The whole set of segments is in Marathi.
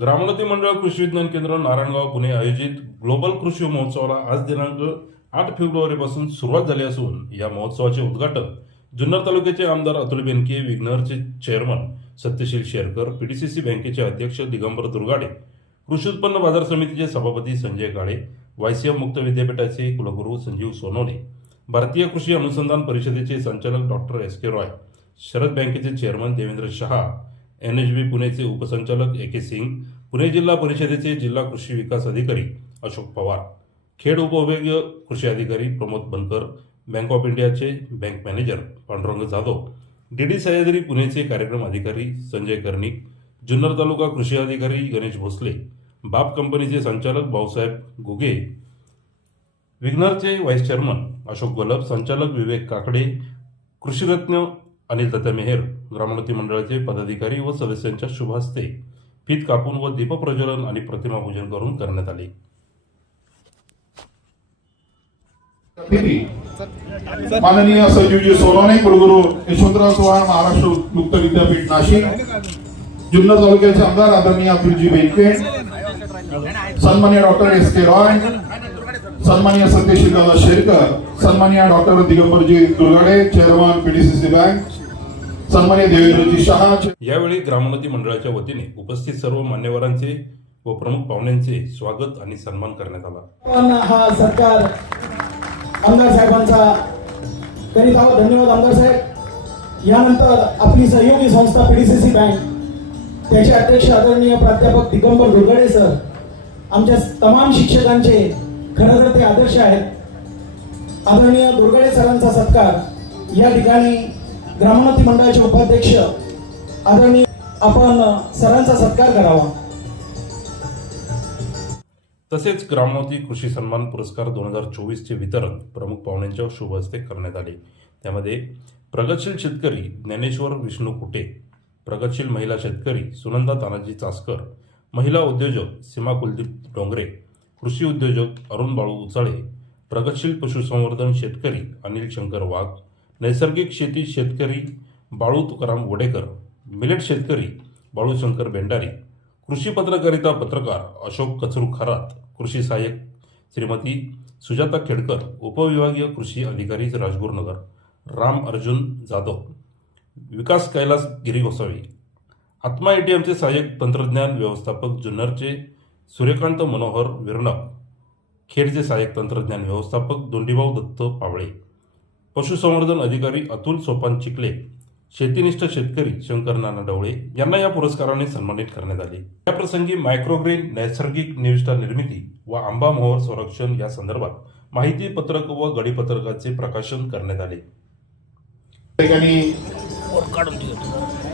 ग्रामोन्नती मंडळ कृषी विज्ञान केंद्र नारायणगाव पुणे आयोजित ग्लोबल कृषी महोत्सवाला आज दिनांक आठ फेब्रुवारीपासून सुरुवात झाली असून या महोत्सवाचे उद्घाटन जुन्नर तालुक्याचे आमदार अतुल बेनके विघ्नरचे चेअरमन सत्यशील शेरकर पीडीसीसी बँकेचे अध्यक्ष दिगंबर दुर्गाडे कृषी उत्पन्न बाजार समितीचे सभापती संजय काळे वायसीएम मुक्त विद्यापीठाचे कुलगुरू संजीव सोनवणे भारतीय कृषी अनुसंधान परिषदेचे संचालक doctor S K Roy Sharad बँकेचे chairman Devendra Shah N H B पुणेचे उपसंचालक ए के सिंग पुणे जिल्हा परिषदेचे जिल्हा कृषी विकास अधिकारी अशोक पवार खेड उपविभागीय कृषी अधिकारी प्रमोद बनकर बँक ऑफ इंडियाचे bank manager Pandurang Jadhav D D Sahyadri पुणेचे कार्यक्रम अधिकारी संजय कर्णिक जुन्नर तालुका कृषी अधिकारी गणेश भोसले बाप कंपनीचे संचालक भाऊसाहेब घुगे विग्नरचे व्हाईस चेअरमन अशोक गोलब संचालक विवेक काकडे कृषीरत्न अनिल दत्ता मेहेर ग्रामोन्नती मंडळाचे पदाधिकारी व सदस्यांच्या शुभ हस्ते फीत कापून व दीपप्रज्वलन आणि प्रतिमा पूजन करून करण्यात आले. माननीय संजीवजी सोनवणे कुलगुरू यशवंतराव चव्हाण महाराष्ट्र मुक्त विद्यापीठ नाशिक जुन्नर तालुक्याचे आमदार आदरणीय अब्दुलजी बेंके सन्मान्य डॉक्टर एस के रॉय सन्मान्य सत्यशील दादा शेरकर सन्मान्य doctor Digambarji Durgade chairman PDCC bank सन्मान्य देवेंद्रजी शहा यावेळी ग्रामोन्नती मंडळाच्या वतीने उपस्थित सर्व मान्यवरांचे व प्रमुख पाहुण्यांचे स्वागत आणि सन्मान करण्यात आला. पण हा सरकार आमदार साहेबांचा करीत आहोत. धन्यवाद आमदार साहेब. यानंतर आपली सहयोगी संस्था पीडीसीसी बँक त्याचे अध्यक्ष आदरणीय प्राध्यापक दिगंबर दुर्गडे सर आमच्या तमाम शिक्षकांचे खरं तर ते आदर्श आहेत. आदरणीय दुर्गाडे सरांचा सत्कार. या ठिकाणी ग्रामोन्नती मंडळाचे उपाध्यक्ष आदरणीय आपण सरांचा सत्कार करावा. तसेच ग्रामोन्नती कृषी सन्मान पुरस्कार दोन हजार चोवीसचे वितरण प्रमुख पाहुण्यांच्या शुभ हस्ते करण्यात आले. त्यामध्ये प्रगतशील शेतकरी ज्ञानेश्वर विष्णू कुटे प्रगतशील महिला शेतकरी सुनंदा तानाजी चासकर महिला उद्योजक सीमा कुलदीप डोंगरे कृषी उद्योजक अरुण बाळू उचाळे प्रगतशील पशुसंवर्धन शेतकरी अनिल शंकर वाघ नैसर्गिक शेती शेतकरी बाळू तुकाराम वडेकर मिलेट शेतकरी बाळू शंकर कृषी पत्रकारिता पत्रकार अशोक कचरू खरात कृषी सहाय्यक श्रीमती सुजाता खेडकर उपविभागीय कृषी अधिकारी राजगुरुनगर राम अर्जुन जाधव विकास कैलास गिरी गोसावी आत्मा एटीएमचे सहाय्यक तंत्रज्ञान व्यवस्थापक जुन्नरचे सूर्यकांत मनोहर विरणक खेडचे सहाय्यक तंत्रज्ञान व्यवस्थापक दोंडीभाऊ दत्त पावळे पशुसंवर्धन अधिकारी अतुल सोपान चिखले शेतीनिष्ठ शेतकरी शंकर नाना डवळे यांना या पुरस्काराने सन्मानित करण्यात आले. या प्रसंगी मायक्रोग्रेन नैसर्गिक निविष्ठा निर्मिती व आंबा मोहर संरक्षण या संदर्भात माहिती पत्रक व गडीपत्रकाचे प्रकाशन करण्यात आले. ठिकाणी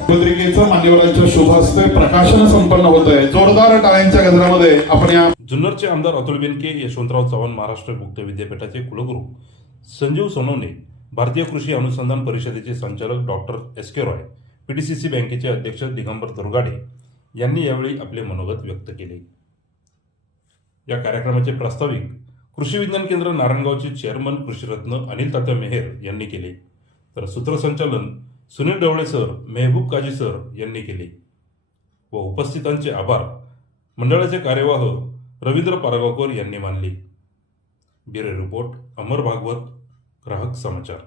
पत्रिकेचं मान्यवरांच्या शुभ हस्ते प्रकाशन संपन्न होत आहे. जोरदार टाळ्यांच्या गजरामध्ये आपण या जुन्नरचे आमदार अतुल बेनके यशवंतराव चव्हाण महाराष्ट्र मुक्त विद्यापीठाचे कुलगुरू संजीव सोनवणे भारतीय कृषी अनुसंधान परिषदेचे संचालक doctor S K Roy PDCC बँकेचे अध्यक्ष दिगंबर दुर्गाडे यांनी यावेळी आपले मनोगत व्यक्त केले. या कार्यक्रमाचे प्रास्ताविक कृषी विज्ञान केंद्र नारायणगावचे चेअरमन कृषीरत्न अनिल तात्या मेहेर यांनी केले. तर सूत्रसंचालन सुनील डवळे सर मेहबूब काजी सर यांनी केले. व उपस्थितांचे आभार मंडळाचे कार्यवाह रवींद्र पारगावकर यांनी मानले. ब्युरो रिपोर्ट अमर भागवत ग्राहक समाचार.